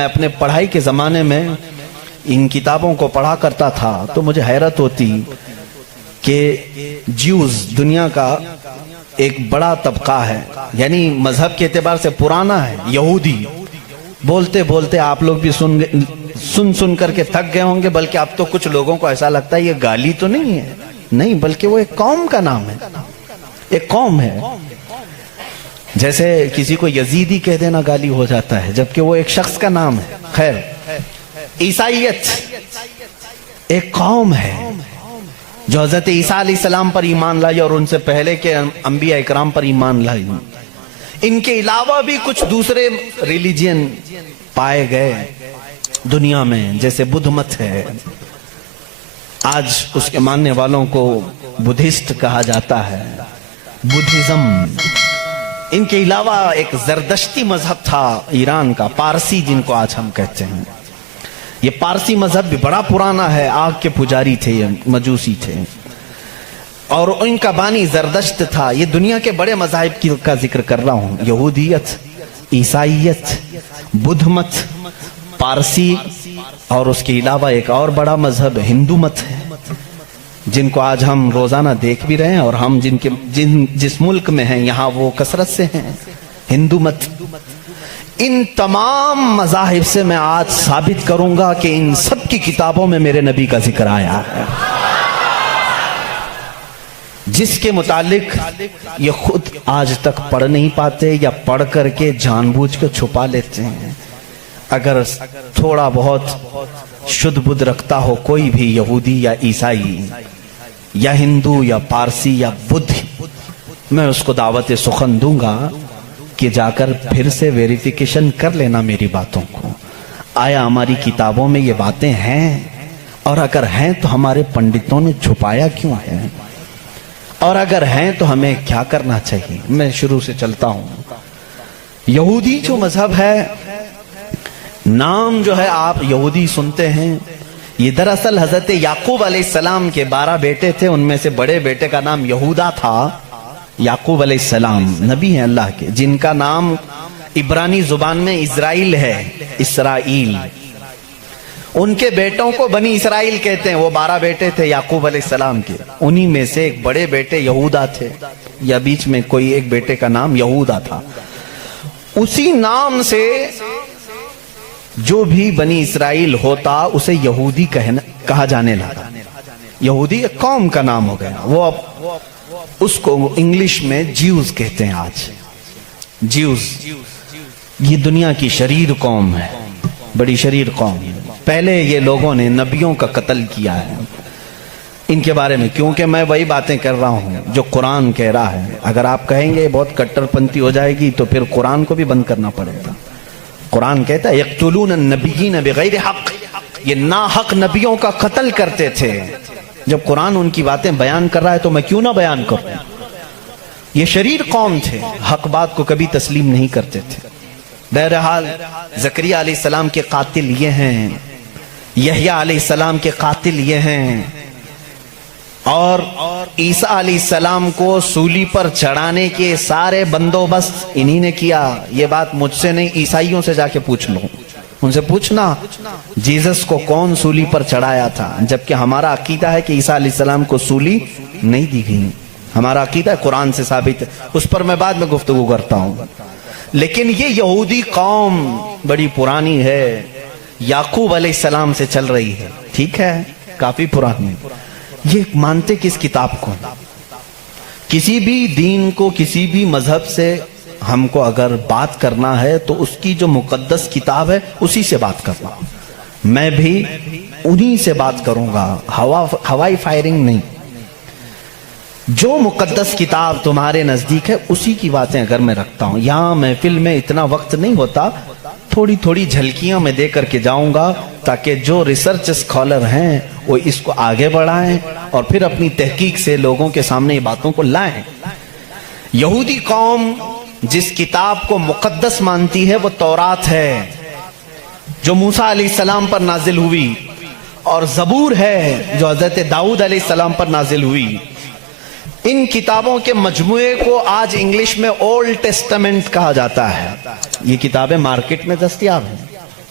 میں اپنے پڑھائی کے زمانے میں ان کتابوں کو پڑھا کرتا تھا تو مجھے حیرت ہوتی کہ جیوز دنیا کا ایک بڑا طبقہ ہے، یعنی مذہب کے اعتبار سے پرانا ہے، یہودی. بولتے بولتے آپ لوگ بھی سن کر کے تھک گئے ہوں گے، بلکہ اب تو کچھ لوگوں کو ایسا لگتا ہے یہ گالی تو نہیں ہے، نہیں بلکہ وہ ایک قوم کا نام ہے، ایک قوم ہے. جیسے کسی کو یزیدی کہہ دینا گالی ہو جاتا ہے، جبکہ وہ ایک شخص کا نام ہے. خیر، عیسائیت ایک قوم ہے جو حضرت عیسیٰ علیہ السلام پر ایمان لائی اور ان سے پہلے کے انبیاء اکرام پر ایمان لائی. ان کے علاوہ بھی کچھ دوسرے ریلیجین پائے گئے دنیا میں، جیسے بدھ مت ہے، آج اس کے ماننے والوں کو بدھسٹ کہا جاتا ہے، بدھزم. ان کے علاوہ ایک زردشتی مذہب تھا ایران کا، پارسی جن کو آج ہم کہتے ہیں. یہ پارسی مذہب بھی بڑا پرانا ہے، آگ کے پجاری تھے، مجوسی تھے، اور ان کا بانی زردشت تھا. یہ دنیا کے بڑے مذاہب کا ذکر کر رہا ہوں، یہودیت، عیسائیت، بدھ مت، پارسی، اور اس کے علاوہ ایک اور بڑا مذہب ہندو مت ہے، جن کو آج ہم روزانہ دیکھ بھی رہے ہیں، اور ہم جس ملک میں ہیں یہاں وہ کثرت سے ہیں، ہندو مت. ان تمام مذاہب سے میں آج ثابت کروں گا کہ ان سب کی کتابوں میں میرے نبی کا ذکر آیا ہے، جس کے متعلق یہ خود آج تک پڑھ نہیں پاتے یا پڑھ کر کے جان بوجھ کے چھپا لیتے ہیں. اگر تھوڑا بہت شدھ بدھ رکھتا ہو کوئی بھی یہودی یا عیسائی یا ہندو یا پارسی یا بدھ، میں اس کو دعوت سخن دوں گا کہ جا کر پھر سے ویریفیکیشن کر لینا میری باتوں کو، آیا ہماری کتابوں میں یہ باتیں ہیں، اور اگر ہیں تو ہمارے پنڈتوں نے چھپایا کیوں ہے، اور اگر ہیں تو ہمیں کیا کرنا چاہیے. میں شروع سے چلتا ہوں. یہودی جو مذہب ہے، نام جو ہے آپ یہودی سنتے ہیں، یہ دراصل حضرت یعقوب علیہ السلام کے 12 بیٹے تھے، ان میں سے بڑے بیٹے کا نام یہودا تھا. یعقوب علیہ السلام نبی ہیں اللہ کے، جن کا نام عبرانی زبان میں اسرائیل ہے، اسرائیل. ان کے بیٹوں کو بنی اسرائیل کہتے ہیں. وہ 12 بیٹے تھے یعقوب علیہ السلام کے، انہی میں سے ایک بڑے بیٹے یہودا تھے، یا بیچ میں کوئی ایک بیٹے کا نام یہودا تھا. اسی نام سے جو بھی بنی اسرائیل ہوتا اسے یہودی کہا جانے لگا. یہودی ایک قوم کا نام ہو گیا. وہ اب اس کو انگلش میں جیوز کہتے ہیں. آج جیوز یہ دنیا کی شریر قوم ہے، بڑی شریر قوم ہے. پہلے یہ لوگوں نے نبیوں کا قتل کیا ہے. ان کے بارے میں کیونکہ میں وہی باتیں کر رہا ہوں جو قرآن کہہ رہا ہے. اگر آپ کہیں گے بہت کٹر پنتھی ہو جائے گی تو پھر قرآن کو بھی بند کرنا پڑے گا. قرآن کہتا ہے یقتلون النبیین بغیر حق، یہ ناحق نبیوں کا قتل کرتے تھے. جب قرآن ان کی باتیں بیان کر رہا ہے تو میں کیوں نہ بیان کروں. یہ شریر قوم تھے، حق بات کو کبھی تسلیم نہیں کرتے تھے. بہرحال زکریا علیہ السلام کے قاتل یہ ہیں، یحییٰ علیہ السلام کے قاتل یہ ہیں، اور عیسیٰ علیہ السلام کو سولی پر چڑھانے کے سارے بندوبست انہی نے کیا. یہ بات مجھ سے نہیں، عیسائیوں سے جا کے پوچھ لو، ان سے پوچھنا جیزس کو کون سولی پر چڑھایا تھا. جبکہ ہمارا عقیدہ ہے کہ عیسیٰ علیہ السلام کو سولی نہیں دی گئی. ہمارا عقیدہ قرآن سے ثابت ہے، اس پر میں بعد میں گفتگو کرتا ہوں. لیکن یہ یہودی قوم بڑی پرانی ہے، یعقوب علیہ السلام سے چل رہی ہے، ٹھیک ہے، کافی پرانی. یہ مانتے کس کتاب کو؟ کسی بھی دین کو، کسی بھی مذہب سے ہم کو اگر بات کرنا ہے تو اس کی جو مقدس کتاب ہے اسی سے بات کرنا. میں بھی انہی سے بات کروں گا، ہوائی فائرنگ نہیں. جو مقدس کتاب تمہارے نزدیک ہے اسی کی باتیں اگر میں رکھتا ہوں. یہاں محفل میں اتنا وقت نہیں ہوتا، تھوڑی تھوڑی جھلکیاں میں دے کر کے جاؤں گا تاکہ جو ریسرچ اسکالر ہیں وہ اس کو آگے بڑھائیں اور پھر اپنی تحقیق سے لوگوں کے سامنے یہ باتوں کو لائیں. یہودی قوم جس کتاب کو مقدس مانتی ہے وہ تورات ہے جو موسیٰ علیہ السلام پر نازل ہوئی، اور زبور ہے جو حضرت داؤد علیہ السلام پر نازل ہوئی. ان کتابوں کے مجموعے کو آج انگلش میں اولڈ ٹیسٹمنٹ کہا جاتا ہے. یہ کتابیں مارکیٹ میں دستیاب ہیں.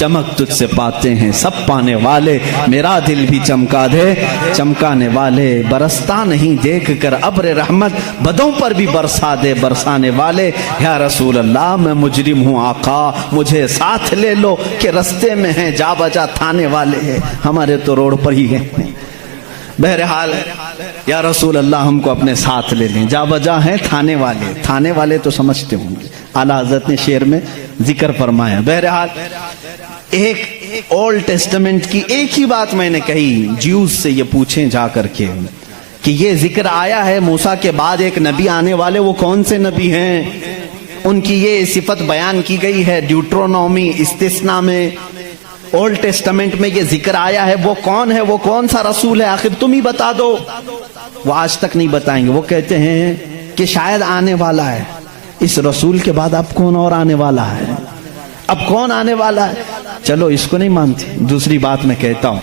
چمک تجھ سے پاتے ہیں سب پانے والے، میرا دل بھی چمکا دے چمکانے والے، برستا نہیں دیکھ کر ابر رحمت، بدوں پر بھی برسا دے برسانے والے، یا رسول اللہ میں مجرم ہوں آقا مجھے ساتھ لے لو کہ رستے میں ہیں جا بجا تھانے والے، ہمارے تو روڈ پر ہی ہیں، بہرحال یا رسول اللہ ہم کو اپنے ساتھ لے لیں، جا بجا ہیں تھانے والے تو سمجھتے ہوں گے، اعلیٰ حضرت نے شعر میں ذکر فرمایا۔ بہرحال ایک اولڈ ٹیسٹمنٹ کی ایک ہی بات میں نے کہی، جیوز سے یہ پوچھیں جا کر کے کہ یہ ذکر آیا ہے موسیٰ کے بعد ایک نبی آنے والے، وہ کون سے نبی ہیں؟ ان کی یہ صفت بیان کی گئی ہے ڈیوٹرونومی استثناء میں، اولڈ ٹیسٹمنٹ میں یہ ذکر آیا ہے، وہ کون ہے، وہ کون سا رسول ہے، آخر تم ہی بتا دو۔ وہ آج تک نہیں بتائیں گے، وہ کہتے ہیں کہ شاید آنے والا ہے، اس رسول کے بعد اب کون اور آنے والا ہے، اب کون آنے والا ہے؟ چلو اس کو نہیں مانتے، دوسری بات میں کہتا ہوں،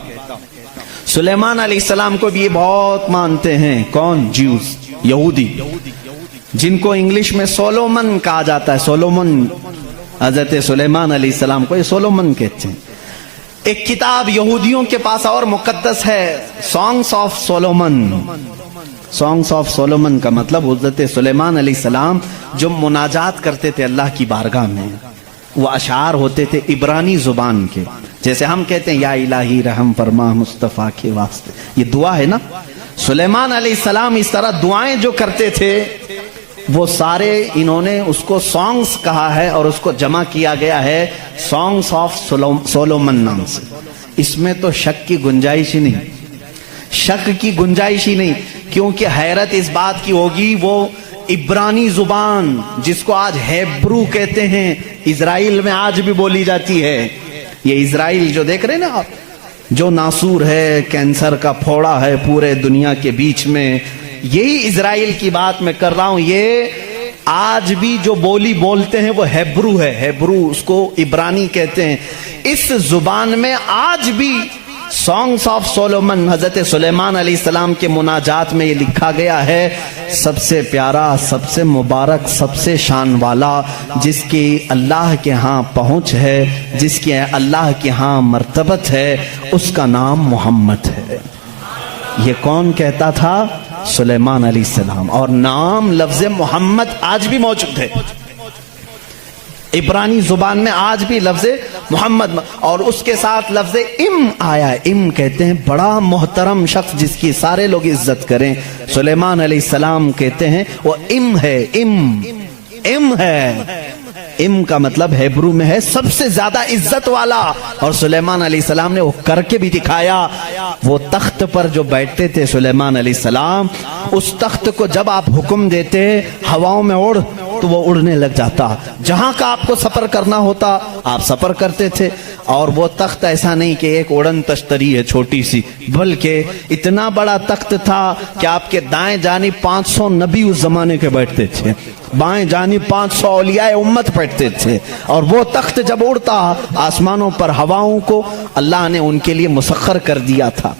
سلیمان علیہ السلام کو بھی یہ بہت مانتے ہیں، کون؟ جیوز، یہودی، جن کو انگلش میں سولومن کہا جاتا ہے، سولومن، حضرت سلیمان علیہ السلام کو یہ سولومن کہتے ہیں۔ ایک کتاب یہودیوں کے پاس اور مقدس ہے، songs of Solomon. Songs of Solomon کا مطلب حضرت سلیمان علیہ السلام جو مناجات کرتے تھے اللہ کی بارگاہ میں، وہ اشعار ہوتے تھے عبرانی زبان کے، جیسے ہم کہتے ہیں یا الہی رحم فرما مصطفیٰ کے واسطے، یہ دعا ہے نا۔ سلیمان علیہ السلام اس طرح دعائیں جو کرتے تھے وہ سارے انہوں نے اس کو سانگس کہا ہے، اور اس کو جمع کیا گیا ہے سانگس آف سولومن نام سے۔ اس میں تو شک کی گنجائش ہی نہیں، شک کی گنجائش ہی نہیں، کیونکہ حیرت اس بات کی ہوگی وہ عبرانی زبان جس کو آج ہیبرو کہتے ہیں، اسرائیل میں آج بھی بولی جاتی ہے۔ یہ اسرائیل جو دیکھ رہے ہیں نا آپ، جو ناسور ہے، کینسر کا پھوڑا ہے پورے دنیا کے بیچ میں، یہی اسرائیل کی بات میں کر رہا ہوں، یہ آج بھی جو بولی بولتے ہیں وہ ہیبرو ہے، ہیبرو اس کو عبرانی کہتے ہیں۔ اس زبان میں آج بھی سانگس آف سولومن، حضرت سلیمان علیہ السلام کے مناجات میں یہ لکھا گیا ہے، سب سے پیارا، سب سے مبارک، سب سے شان والا، جس کی اللہ کے ہاں پہنچ ہے، جس کی اللہ کے ہاں مرتبت ہے، اس کا نام محمد ہے۔ یہ کون کہتا تھا؟ سلیمان علیہ السلام۔ اور نام لفظ محمد آج بھی موجود ہے عبرانی زبان میں، آج بھی لفظ محمد، اور اس کے ساتھ لفظ ام آیا ہے۔ ام کہتے ہیں بڑا محترم شخص جس کی سارے لوگ عزت کریں، سلیمان علیہ السلام کہتے ہیں وہ ام ہے، ام ہے۔ ام کا مطلب ہیبرو میں ہے سب سے زیادہ عزت والا، اور سلیمان علیہ السلام نے وہ کر کے بھی دکھایا۔ وہ تخت پر جو بیٹھتے تھے سلیمان علیہ السلام، اس تخت کو جب آپ حکم دیتے ہواؤں میں اڑ تو وہ اڑنے لگ جاتا، جہاں کا آپ کو سفر کرنا ہوتا آپ سفر کرتے تھے۔ اور وہ تخت ایسا نہیں کہ ایک اڑن تشتری ہے چھوٹی سی، بلکہ اتنا بڑا تخت تھا کہ آپ کے دائیں جانب 500 نبی اس زمانے کے بیٹھتے تھے، بائیں جانب 500 اولیاء امت بیٹھتے تھے، اور وہ تخت جب اڑتا آسمانوں پر ہواؤں کو اللہ نے ان کے لیے مسخر کر دیا تھا،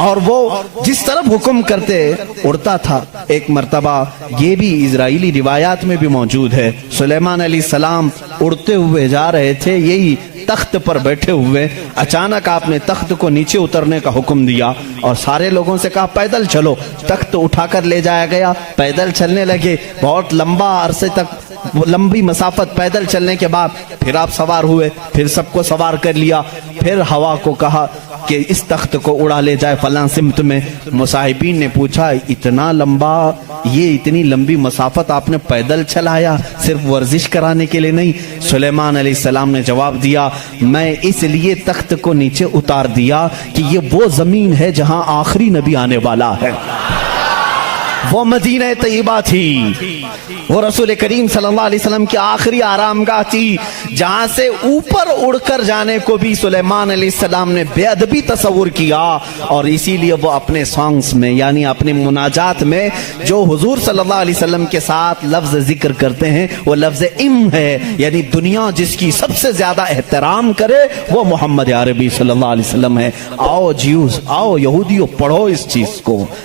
اور وہ جس طرف حکم کرتے اڑتا تھا۔ ایک مرتبہ یہ بھی اسرائیلی روایات میں بھی موجود ہے، سلیمان علیہ السلام اڑتے ہوئے جا رہے تھے، یہی تخت پر بیٹھے ہوئے، اچانک آپ نے تخت کو نیچے اترنے کا حکم دیا اور سارے لوگوں سے کہا پیدل چلو۔ تخت اٹھا کر لے جایا گیا، پیدل چلنے لگے، بہت لمبا عرصے تک، لمبی مسافت پیدل چلنے کے بعد پھر آپ سوار ہوئے، پھر سب کو سوار کر لیا، پھر ہوا کو کہا کہ اس تخت کو اڑا لے جائے فلاں سمت میں۔ مصاحبین نے پوچھا اتنا لمبا، یہ اتنی لمبی مسافت آپ نے پیدل چلایا، صرف ورزش کرانے کے لیے نہیں؟ سلیمان علیہ السلام نے جواب دیا میں اس لیے تخت کو نیچے اتار دیا کہ یہ وہ زمین ہے جہاں آخری نبی آنے والا ہے، وہ مدینہ طیبہ تھی، وہ رسول کریم صلی اللہ علیہ وسلم کی آخری آرام گاہ تھی، جہاں سے اوپر اڑ کر جانے کو بھی سلیمان علیہ السلام نے بے ادبی تصور کیا، اور اسی لیے وہ اپنے سانگز میں یعنی اپنے مناجات میں جو حضور صلی اللہ علیہ وسلم کے ساتھ لفظ ذکر کرتے ہیں وہ لفظ ام ہے، یعنی دنیا جس کی سب سے زیادہ احترام کرے وہ محمد عربی صلی اللہ علیہ وسلم ہے۔ آؤ جیوز، آؤ یہودیوں، پڑھو اس چیز کو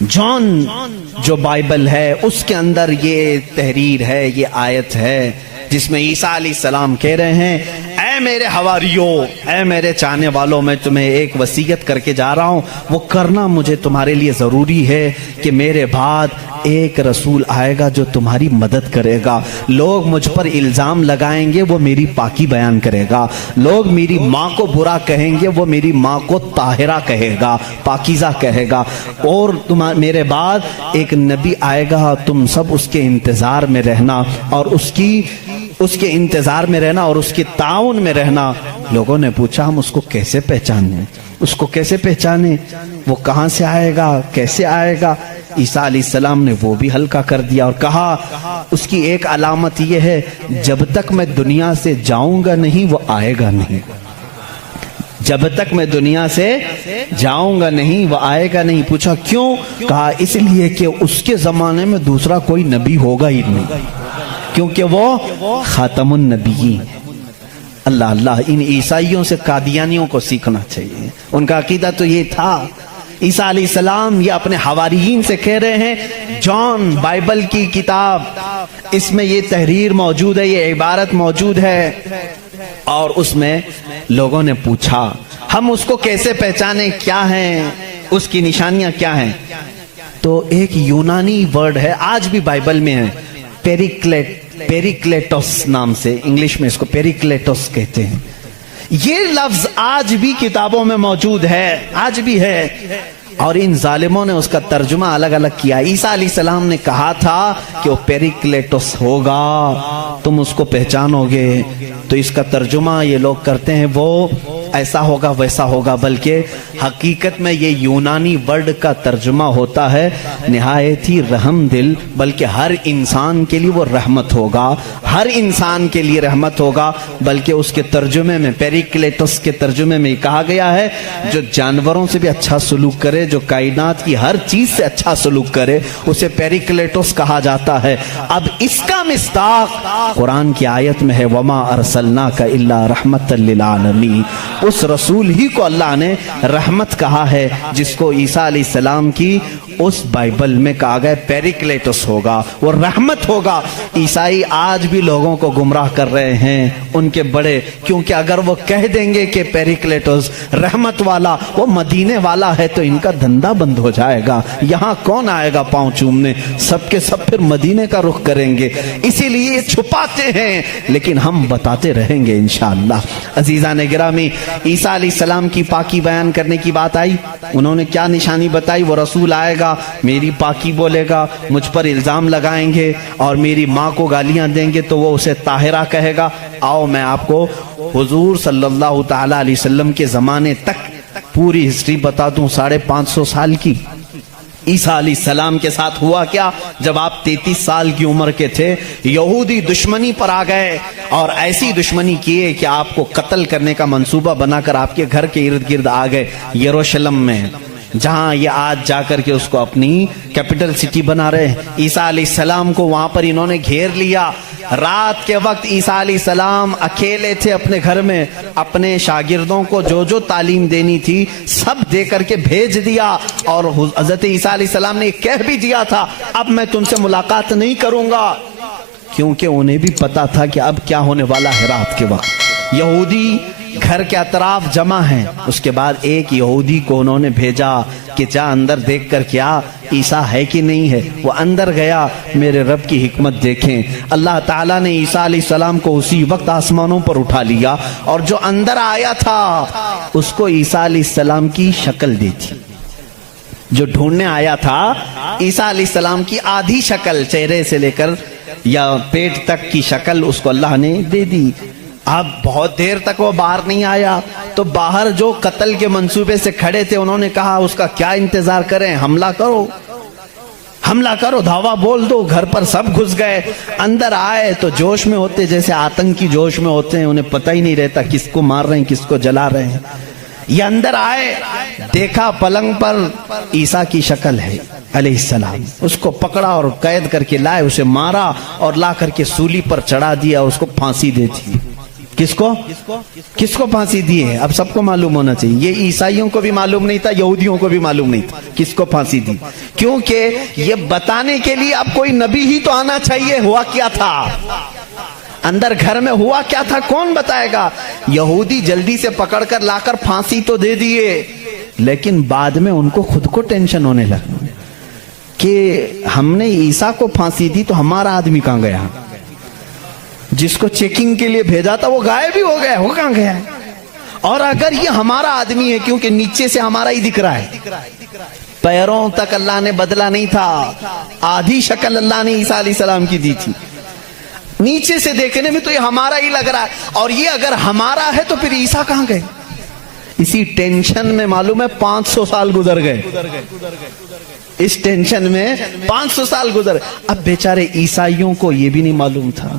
جان جو بائبل ہے اس کے اندر یہ تحریر ہے، یہ آیت ہے جس میں عیسیٰ علیہ السلام کہہ رہے ہیں اے میرے حواریوں، اے میرے چاہنے والوں، میں تمہیں ایک وصیت کر کے جا رہا ہوں، وہ کرنا مجھے تمہارے لیے ضروری ہے کہ میرے بعد ایک رسول آئے گا جو تمہاری مدد کرے گا۔ لوگ مجھ پر الزام لگائیں گے، وہ میری پاکی بیان کرے گا۔ لوگ میری ماں کو برا کہیں گے، وہ میری ماں کو طاہرہ کہے گا، پاکیزہ کہے گا۔ اور میرے بعد ایک نبی آئے گا، تم سب اس کے انتظار میں رہنا اور اس کے انتظار میں رہنا اور اس کے تعاون میں رہنا۔ لوگوں نے پوچھا ہم اس کو کیسے پہچانیں، اس کو کیسے پہچانیں، وہ کہاں سے آئے گا، کیسے آئے گا؟ عیسیٰ علیہ السلام نے وہ بھی ہلکا کر دیا اور کہا اس کی ایک علامت یہ ہے جب تک میں دنیا سے جاؤں گا نہیں وہ آئے گا نہیں، جب تک میں دنیا سے جاؤں گا نہیں وہ آئے گا نہیں۔ پوچھا کیوں؟ کہا اس لیے کہ اس کے زمانے میں دوسرا کوئی نبی ہوگا ہی نہیں، کیونکہ وہ خاتم النبیین۔ اللہ اللہ، ان عیسائیوں سے قادیانیوں کو سیکھنا چاہیے، ان کا عقیدہ تو یہ تھا۔ عیسیٰ علیہ السلام یہ اپنے حواریین سے کہہ رہے ہیں جان بائبل کی کتاب، اس میں یہ تحریر موجود ہے، یہ عبارت موجود ہے۔ اور اس میں لوگوں نے پوچھا ہم اس کو کیسے پہچانیں، کیا ہیں اس کی نشانیاں کیا ہیں؟ تو ایک یونانی ورڈ ہے، آج بھی بائبل میں ہے، پیریکلیٹوس نام سے، انگلش میں اس کو پیریکلیٹوس کہتے ہیں۔ یہ لفظ آج بھی کتابوں میں موجود ہے، آج بھی ہے، اور ان ظالموں نے اس کا ترجمہ الگ الگ کیا۔ عیسیٰ علیہ السلام نے کہا تھا کہ وہ پیریکلیٹوس ہوگا، تم اس کو پہچانو گے، تو اس کا ترجمہ یہ لوگ کرتے ہیں وہ ایسا ہوگا ویسا ہوگا، بلکہ حقیقت میں یہ یونانی ورڈ کا ترجمہ ہوتا ہے نہایت ہی رحم دل، بلکہ ہر انسان کے لیے وہ رحمت ہوگا، ہر انسان کے لیے رحمت ہوگا۔ بلکہ اس کے ترجمے میں پیریکلیٹوس کے ترجمے میں کہا گیا ہے جو جانوروں سے بھی اچھا سلوک کرے، جو کائنات کی ہر چیز سے اچھا سلوک کرے، اسے پیریکلیٹوس کہا جاتا ہے۔ اب اس کا مصداق قرآن کی آیت میں ہے وَمَا أَرْسَلْنَاكَ إِلَّا رَحْمَةً لِّلْعَالَمِينَ۔ اس رسول ہی کو اللہ نے رحمت کہا ہے، جس کو عیسیٰ علیہ السلام کی اس بائبل میں کہا گیا پیریکلیٹوس ہوگا، وہ رحمت ہوگا۔ عیسائی آج بھی لوگوں کو گمراہ کر رہے ہیں، ان کے بڑے، کیونکہ اگر وہ کہہ دیں گے کہ پیریکلیٹوس رحمت والا وہ مدینے والا ہے تو ان کا دھندا بند ہو جائے گا، یہاں کون آئے گا پاؤں چومنے، سب کے سب پھر مدینے کا رخ کریں گے۔ اسی لیے چھپاتے ہیں، لیکن ہم بتاتے رہیں گے انشاءاللہ۔ عزیزان گرامی، عیسیٰ علیہ السلام کی پاکی بیان کرنے کی بات آئی، انہوں نے کیا نشانی بتائی؟ وہ رسول آئے گا، میری پاکی بولے گا، مجھ پر الزام لگائیں گے اور میری ماں کو گالیاں دیں گے تو وہ اسے طاہرہ کہے گا۔ آؤ میں آپ کو حضور صلی اللہ تعالی علیہ وسلم کے زمانے تک پوری ہسٹری بتا دوں، 550 سال کی۔ عیسیٰ علیہ السلام کے ساتھ ہوا کیا؟ جب آپ 33 سال کی عمر کے تھے، یہودی دشمنی پر آ گئے اور ایسی دشمنی کیے کہ آپ کو قتل کرنے کا منصوبہ بنا کر آپ کے گھر کے ارد گرد آ گئے، یروشلم میں، جہاں یہ آج جا کر کے اس کو اپنی کیپٹل سٹی بنا رہے ہیں۔ عیسیٰ علیہ السلام کو وہاں پر انہوں نے گھیر لیا۔ رات کے وقت عیسیٰ علیہ السلام اکیلے تھے اپنے گھر میں، اپنے شاگردوں کو جو جو تعلیم دینی تھی سب دے کر کے بھیج دیا، اور حضرت عیسیٰ علیہ السلام نے کہہ بھی دیا تھا اب میں تم سے ملاقات نہیں کروں گا، کیونکہ انہیں بھی پتا تھا کہ اب کیا ہونے والا ہے۔ رات کے وقت یہودی گھر کے اطراف جمع ہیں، اس کے بعد ایک یہودی کو انہوں نے بھیجا کہ جا اندر دیکھ کر کیا عیسیٰ ہے کہ نہیں ہے۔ وہ اندر گیا، میرے رب کی حکمت دیکھیں، اللہ تعالیٰ نے عیسیٰ علیہ السلام کو اسی وقت آسمانوں پر اٹھا لیا، اور جو اندر آیا تھا اس کو عیسیٰ علیہ السلام کی شکل دی تھی۔ جو ڈھونڈنے آیا تھا عیسیٰ علیہ السلام کی آدھی شکل، چہرے سے لے کر یا پیٹ تک کی شکل اس کو اللہ نے دے دی۔ اب بہت دیر تک وہ باہر نہیں آیا، تو باہر جو قتل کے منصوبے سے کھڑے تھے انہوں نے کہا اس کا کیا انتظار کریں، حملہ کرو، حملہ کرو، دھاوا بول دو۔ گھر پر سب گھس گئے، اندر آئے تو جوش میں ہوتے، جیسے آتنکی جوش میں ہوتے ہیں، انہیں پتہ ہی نہیں رہتا کس کو مار رہے ہیں کس کو جلا رہے ہیں۔ یہ اندر آئے، دیکھا پلنگ پر عیسیٰ کی شکل ہے علیہ السلام، اس کو پکڑا اور قید کر کے لائے، اسے مارا اور لا کر کے سولی پر چڑھا دیا، اس کو پھانسی دے دی۔ کس کو پھانسی دی ہے؟ اب سب کو معلوم ہونا چاہیے، یہ عیسائیوں کو بھی معلوم نہیں تھا، یہودیوں کو بھی معلوم نہیں تھا کس کو پھانسی دی، کیونکہ یہ بتانے کے لیے اب کوئی نبی ہی تو آنا چاہیے ہوا کیا تھا، اندر گھر میں ہوا کیا تھا کون بتائے گا؟ یہودی جلدی سے پکڑ کر لا کر پھانسی تو دے دیے، لیکن بعد میں ان کو خود کو ٹینشن ہونے لگا کہ ہم نے عیسیٰ کو پھانسی دی تو ہمارا آدمی کہاں گیا؟ جس کو چیکنگ کے لیے بھیجا تھا وہ غائب بھی ہو گیا، وہ کہاں گیا؟ اور اگر یہ ہمارا آدمی ہے، کیونکہ نیچے سے ہمارا ہی دکھ رہا ہے، پیروں تک اللہ نے بدلا نہیں تھا، آدھی شکل اللہ نے عیسیٰ علیہ السلام کی دی تھی، نیچے سے دیکھنے میں تو یہ ہمارا ہی لگ رہا ہے، اور یہ اگر ہمارا ہے تو پھر عیسیٰ کہاں گئے؟ اسی ٹینشن میں معلوم ہے 500 سال گزر گئے، اس ٹینشن میں 500 سال گزر، اب بیچارے عیسائیوں کو یہ بھی نہیں معلوم تھا،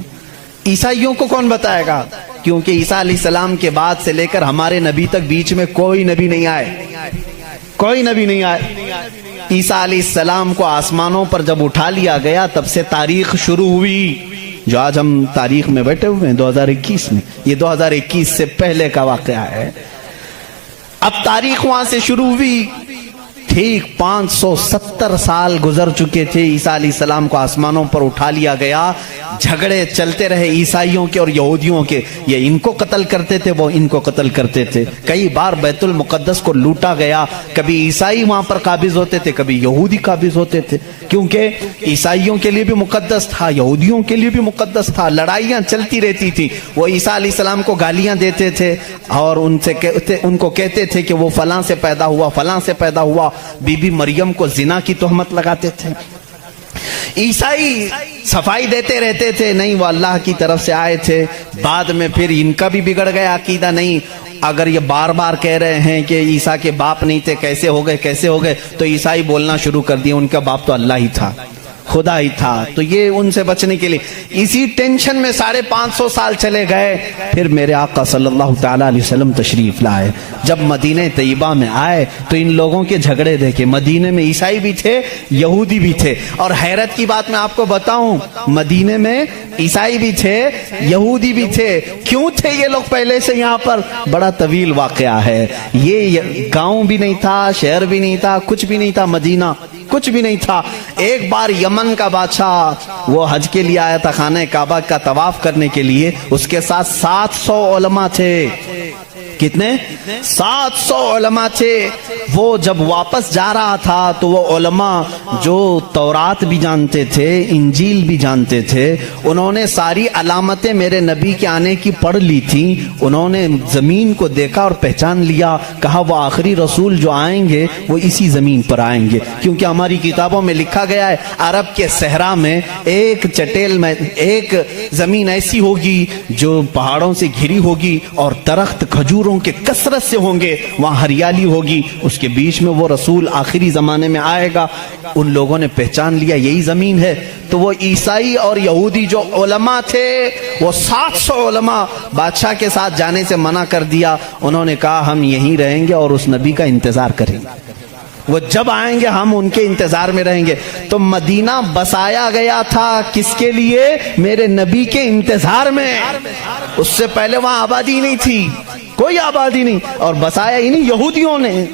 عیسائیوں کو کون بتائے گا؟ کیونکہ عیسیٰ علیہ السلام کے بعد سے لے کر ہمارے نبی تک بیچ میں کوئی نبی نہیں آئے، کوئی نبی نہیں آئے۔ عیسیٰ علیہ السلام کو آسمانوں پر جب اٹھا لیا گیا تب سے تاریخ شروع ہوئی، جو آج ہم تاریخ میں بیٹھے ہوئے ہیں 2021 میں، یہ 2021 سے پہلے کا واقعہ ہے۔ اب تاریخ وہاں سے شروع ہوئی، ٹھیک 570 سال گزر چکے تھے، عیسیٰ علیہ السلام کو آسمانوں پر اٹھا لیا گیا، جھگڑے چلتے رہے عیسائیوں کے اور یہودیوں کے، یہ ان کو قتل کرتے تھے، وہ ان کو قتل کرتے تھے، کئی بار بیت المقدس کو لوٹا گیا، کبھی عیسائی وہاں پر قابض ہوتے تھے، کبھی یہودی قابض ہوتے تھے، کیونکہ عیسائیوں کے لیے بھی مقدس تھا، یہودیوں کے لیے بھی مقدس تھا، لڑائیاں چلتی رہتی تھی، وہ عیسیٰ علیہ السلام کو گالیاں دیتے تھے اور ان کو کہتے تھے کہ وہ فلاں سے پیدا ہوا، فلاں سے پیدا ہوا، بی بی مریم کو زنا کی تہمت لگاتے تھے۔ عیسائی صفائی دیتے رہتے تھے، نہیں وہ اللہ کی طرف سے آئے تھے، بعد میں پھر ان کا بھی بگڑ گیا عقیدہ، نہیں اگر یہ بار بار کہہ رہے ہیں کہ عیسیٰ کے باپ نہیں تھے، کیسے ہو گئے، تو عیسائی بولنا شروع کر دیا ان کا باپ تو اللہ ہی تھا، خدا ہی تھا، تو یہ ان سے بچنے کے لیے اسی ٹینشن میں 550 سال چلے گئے۔ پھر میرے آقا صلی اللہ تعالی علیہ وسلم تشریف لائے، جب مدینہ طیبہ میں آئے تو ان لوگوں کے جھگڑے دیکھے، مدینے میں عیسائی بھی تھے، یہودی بھی تھے، اور حیرت کی بات میں آپ کو بتاؤں، مدینے میں عیسائی بھی تھے، یہودی بھی تھے، کیوں تھے یہ لوگ پہلے سے یہاں پر؟ بڑا طویل واقعہ ہے، یہ گاؤں بھی نہیں تھا، شہر بھی نہیں تھا، کچھ بھی نہیں تھا، مدینہ کچھ بھی نہیں تھا۔ ایک بار یمن کا بادشاہ وہ حج کے لیے آیا تھا، خانہ کعبہ کا طواف کرنے کے لیے، اس کے ساتھ 700 علماء تھے، کتنے؟ 700 علماء تھے۔ وہ جب واپس جا رہا تھا تو وہ علماء جو تورات بھی جانتے تھے، انجیل بھی جانتے تھے، انہوں نے ساری علامتیں میرے نبی کے آنے کی پڑھ لی تھی، انہوں نے زمین کو دیکھا اور پہچان لیا، کہا وہ آخری رسول جو آئیں گے وہ اسی زمین پر آئیں گے، کیونکہ ہماری کتابوں میں لکھا گیا ہے عرب کے صحرا میں ایک چٹیل میں ایک زمین ایسی ہوگی جو پہاڑوں سے گھری ہوگی اور درخت کھجوروں کے کثرت سے ہوں گے، وہاں ہریالی ہوگی، اس کے بیچ میں وہ رسول آخری زمانے میں آئے گا۔ ان لوگوں نے پہچان لیا یہی زمین ہے، تو وہ عیسائی اور یہودی جو علماء تھے، وہ 700 علماء بادشاہ کے ساتھ جانے سے منع کر دیا، انہوں نے کہا ہم یہیں رہیں گے اور اس نبی کا انتظار کریں گے، وہ جب آئیں گے ہم ان کے انتظار میں رہیں گے۔ تو مدینہ بسایا گیا تھا کس کے لیے؟ میرے نبی کے انتظار میں، اس سے پہلے وہاں آبادی نہیں تھی، کوئی آبادی نہیں، اور بسایا ہی نہیں، یہودیوں نے،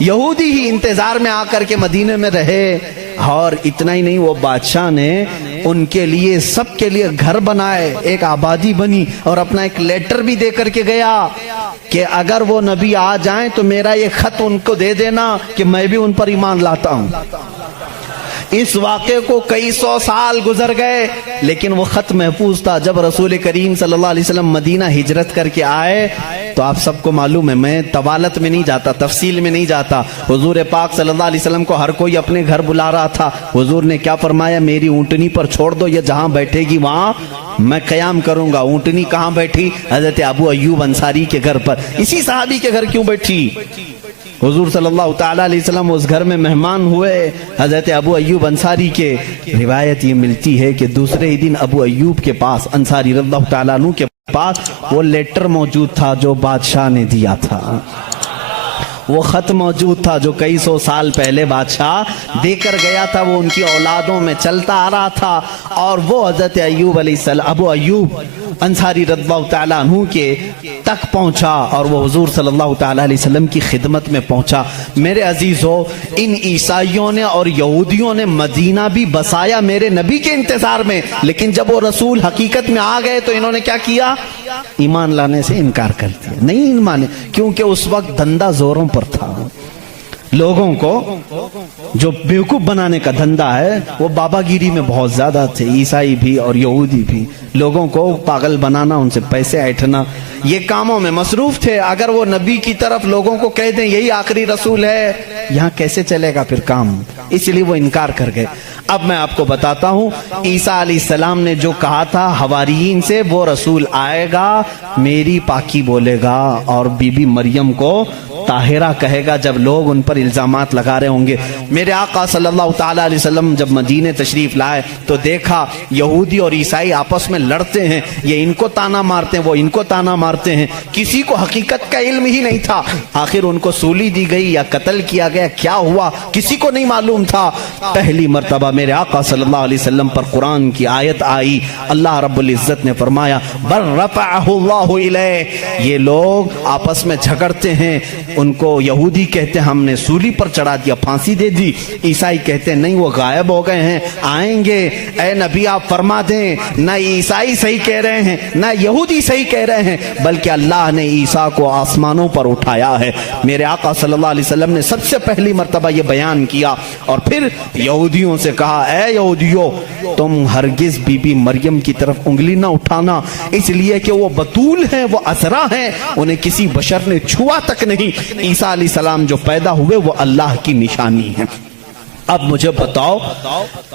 یہودی ہی انتظار میں آ کر کے مدینے میں رہے۔ اور اتنا ہی نہیں، وہ بادشاہ نے ان کے لیے سب کے لیے گھر بنائے، ایک آبادی بنی، اور اپنا ایک لیٹر بھی دے کر کے گیا کہ اگر وہ نبی آ جائیں تو میرا یہ خط ان کو دے دینا کہ میں بھی ان پر ایمان لاتا ہوں۔ اس واقعے کو کئی سو سال گزر گئے لیکن وہ خط محفوظ تھا۔ جب رسول کریم صلی اللہ علیہ وسلم مدینہ ہجرت کر کے آئے تو آپ سب کو معلوم ہے، میں طوالت میں نہیں جاتا، تفصیل میں نہیں جاتا، حضور پاک صلی اللہ علیہ وسلم کو ہر کوئی اپنے گھر بلا رہا تھا۔ حضور نے کیا فرمایا؟ میری اونٹنی پر چھوڑ دو، یہ جہاں بیٹھے گی وہاں میں قیام کروں گا۔ اونٹنی کہاں بیٹھی؟ حضرت ابو ایوب انصاری کے گھر پر۔ اسی صحابی کے گھر کیوں بیٹھی؟ حضور صلی اللہ تعالیٰ علیہ وسلم اس گھر میں مہمان ہوئے حضرت ابو ایوب انصاری کے۔ روایت یہ ملتی ہے کہ دوسرے ہی دن ابو ایوب کے پاس، انصاری رضی اللہ تعالیٰ عنہ کے پاس، وہ لیٹر موجود تھا جو بادشاہ نے دیا تھا۔ وہ خط موجود تھا جو کئی سو سال پہلے بادشاہ دے کر گیا تھا، وہ ان کی اولادوں میں چلتا آ رہا تھا، اور وہ حضرت ایوب علیہ السلام، ابو ایوب انصاری رضی اللہ تعالیٰ عنہ کے تک پہنچا، اور وہ حضور صلی اللہ تعالیٰ علیہ وسلم کی خدمت میں پہنچا۔ میرے عزیزو، ان عیسائیوں نے اور یہودیوں نے مدینہ بھی بسایا میرے نبی کے انتظار میں، لیکن جب وہ رسول حقیقت میں آ گئے تو انہوں نے کیا کیا؟ ایمان لانے سے انکار کر دیا، نہیں مانے، کیونکہ اس وقت دھندا زوروں پر تھا۔ لوگوں کو جو بیوقوف بنانے کا دھندا ہے وہ بابا گیری میں بہت زیادہ تھے، عیسائی بھی اور یہودی بھی، لوگوں کو پاگل بنانا، ان سے پیسے ایٹھنا، یہ کاموں میں مصروف تھے۔ اگر وہ نبی کی طرف لوگوں کو کہہ دیں یہی آخری رسول ہے، یہاں کیسے چلے گا پھر کام؟ اس لیے وہ انکار کر گئے۔ اب میں آپ کو بتاتا ہوں، عیسیٰ علیہ السلام نے جو کہا تھا حواریین سے، وہ رسول آئے گا، میری پاکی بولے گا، اور بی بی مریم کو طاہرہ کہے گا جب لوگ ان پر الزامات لگا رہے ہوں گے۔ میرے آقا صلی اللہ تعالیٰ علیہ وسلم جب مدینے تشریف لائے تو دیکھا یہودی اور عیسائی آپس میں لڑتے ہیں، یہ ان کو تانا مارتے ہیں، وہ ان کو تانا مارتے ہیں، کسی کو حقیقت کا علم ہی نہیں تھا۔ آخر ان کو سولی دی گئی یا قتل کیا گیا، کیا ہوا کسی کو نہیں معلوم تھا۔ پہلی مرتبہ میرے آقا صلی اللہ علیہ وسلم پر قرآن کی آیت آئی، اللہ رب العزت نے فرمایا بل رفعہ اللہ الیہ، یہ لوگ آپس میں جھگڑتے ہیں، ان کو یہودی کہتے ہیں ہم نے سولی پر چڑھا دیا، پھانسی دے دی، عیسائی کہتے ہیں نہیں وہ غائب ہو گئے ہیں، آئیں گے، اے نبی آپ فرما دیں، نہ عیسائی صحیح کہہ رہے ہیں نہ یہودی صحیح کہہ رہے ہیں، بلکہ اللہ نے عیسیٰ کو آسمانوں پر اٹھایا ہے۔ میرے آقا صلی اللہ علیہ وسلم نے سب سے پہلی مرتبہ یہ بیان کیا، اور پھر یہودیوں سے کہا اے یہودیوں تم ہرگز بی بی مریم کی طرف انگلی نہ اٹھانا، اس لیے کہ وہ بتول ہیں، وہ عذرا ہیں، انہیں کسی بشر نے چھوا تک نہیں۔ عیسیٰ علیہ السلام جو پیدا ہوئے وہ اللہ کی نشانی ہے۔ اب مجھے بتاؤ،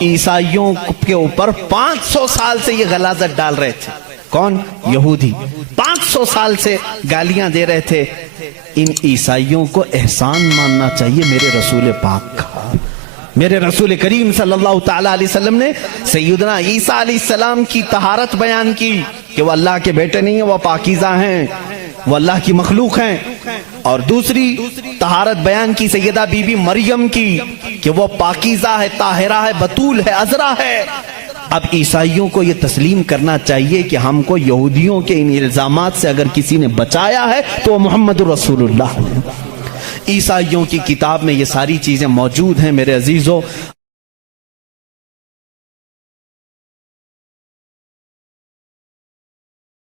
عیسائیوں کے اوپر 500 سال سے یہ غلاظت ڈال رہے تھے، کون؟ یہودی، 500 سال سے گالیاں دے رہے تھے۔ ان عیسائیوں کو احسان ماننا چاہیے میرے رسول پاک کا۔ میرے رسول کریم صلی اللہ تعالیٰ علیہ وسلم نے سیدنا عیسیٰ علیہ السلام کی طہارت بیان کی کہ وہ اللہ کے بیٹے نہیں ہیں، وہ پاکیزہ ہیں، وہ اللہ کی مخلوق ہیں، اور دوسری طہارت بیان کی سیدہ بی بی مریم کی کہ وہ پاکیزہ ہے، طاہرہ ہے، بتول ہے، عذرا ہے۔ اب عیسائیوں کو یہ تسلیم کرنا چاہیے کہ ہم کو یہودیوں کے ان الزامات سے اگر کسی نے بچایا ہے تو وہ محمد رسول اللہ ہے۔ عیسائیوں کی کتاب میں یہ ساری چیزیں موجود ہیں میرے عزیزو۔